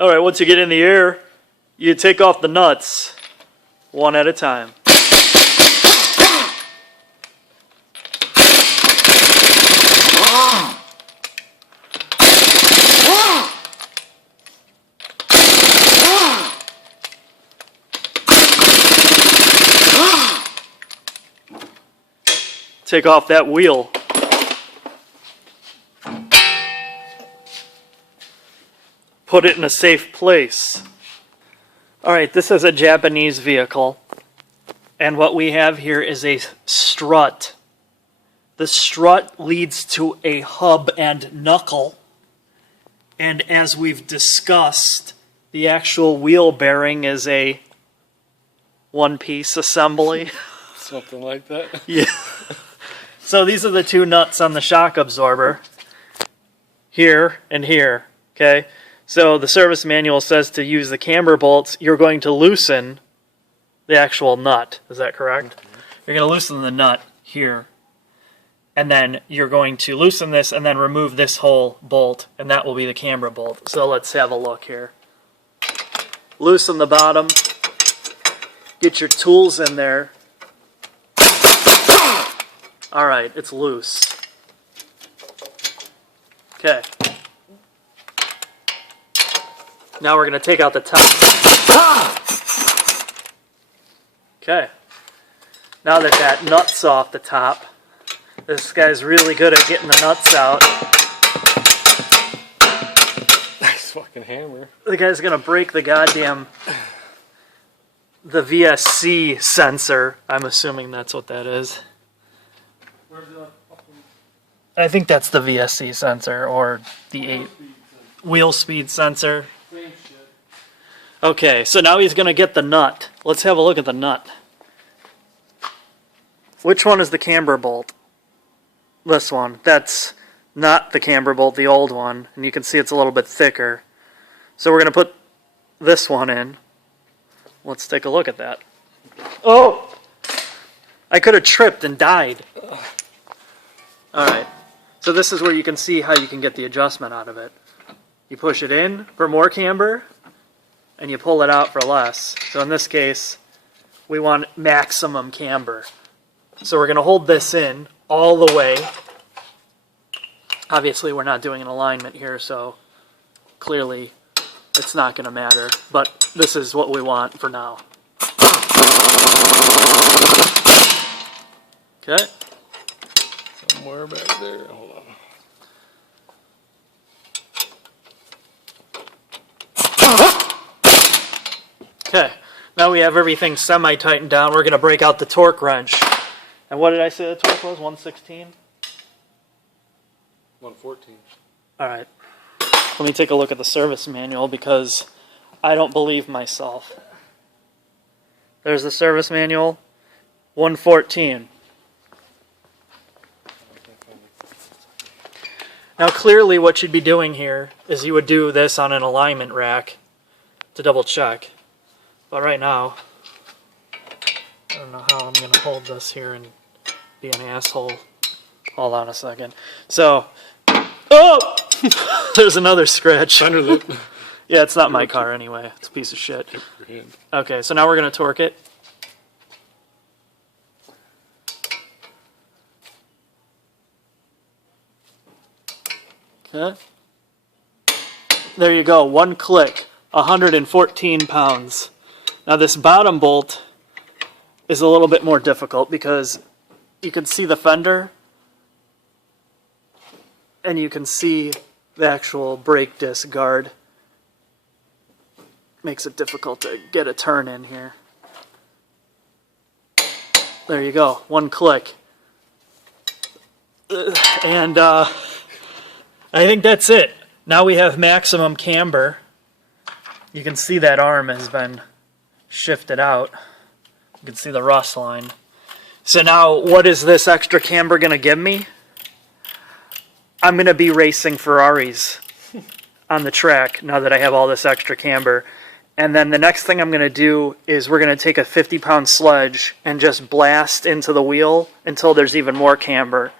Alright, once you get in the air, you take off the nuts one at a time. Take off that wheel. Put it in a safe place. Alright, this is a Japanese vehicle. And what we have here is a strut. The strut leads to a hub and knuckle. And as we've discussed, the actual wheel bearing is a one-piece assembly. Something like that. Yeah. So these are the two nuts on the shock absorber. Here and here. Okay? So the service manual says to use the camber bolts, you're going to loosen the actual nut. Is that correct? Mm-hmm. You're going to loosen the nut here. And then you're going to loosen this and then remove this whole bolt, and that will be the camber bolt. So let's have a look here. Loosen the bottom. Get your tools in there. Alright, it's loose. Okay. Now we're going to take out the top. Okay. Now that that nut's off the top, this guy's really good at getting the nuts out. Nice fucking hammer. The guy's going to break the goddamn... the VSC sensor. I'm assuming that's what that is. I think that's the VSC sensor or the wheel speed sensor. Okay, so now he's going to get the nut. Let's have a look at the nut. Which one is the camber bolt? This one. That's not the camber bolt, the old one. And you can see it's a little bit thicker. So we're going to put this one in. Let's take a look at that. Oh! I could have tripped and died. Alright. So this is where you can see how you can get the adjustment out of it. You push it in for more camber, and you pull it out for less. So in this case, we want maximum camber. So we're going to hold this in all the way. Obviously we're not doing an alignment here, so clearly it's not going to matter. But this is what we want for now. Okay. Somewhere back there. Hold on. Okay. Now we have everything semi-tightened down. We're going to break out the torque wrench. And what did I say the torque was? 116? 114. Alright. Let me take a look at the service manual because I don't believe myself. There's the service manual. 114. Now clearly what you'd be doing here is you would do this on an alignment rack to double check. But right now, I don't know how I'm going to hold this here and be an asshole. Hold on a second. So, oh! There's another scratch. Under lip. Yeah, it's not my car anyway. It's a piece of shit. Okay, so now we're going to torque it. Okay. There you go. One click. 114 pounds. Now this bottom bolt is a little bit more difficult because you can see the fender and you can see the actual brake disc guard. Makes it difficult to get a turn in here. There you go. One click. And I think that's it. Now we have maximum camber. You can see that arm has been shifted out. You can see the rust line. So now what is this extra camber going to give me? I'm going to be racing Ferraris on the track now that I have all this extra camber. And then the next thing I'm going to do is we're going to take a 50-pound sledge and just blast into the wheel until there's even more camber.